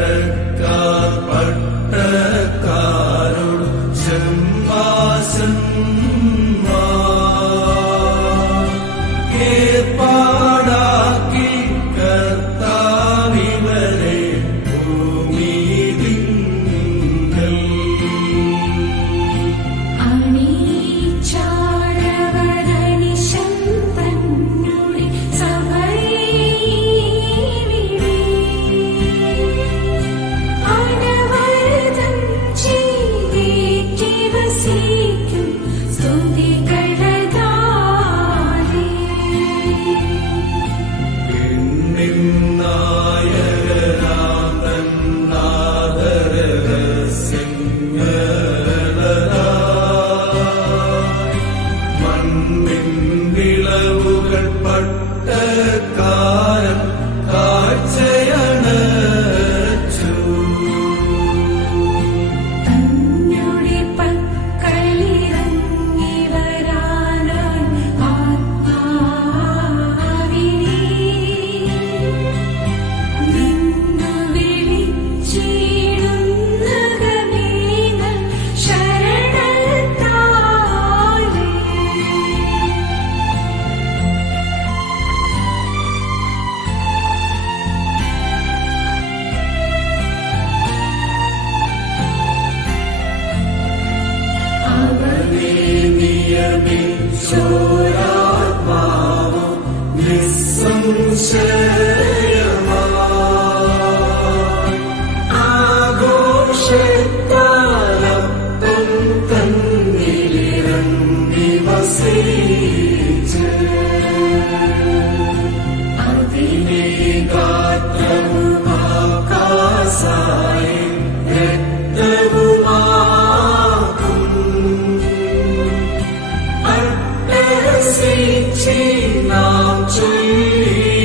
Thank God. god നിയമിച്ചോരാത്മാവ് നിസ്സംശയമായി ആഘോഷത്താലപ്പം തന്നിലിറങ്ങി വസീ 星天难聚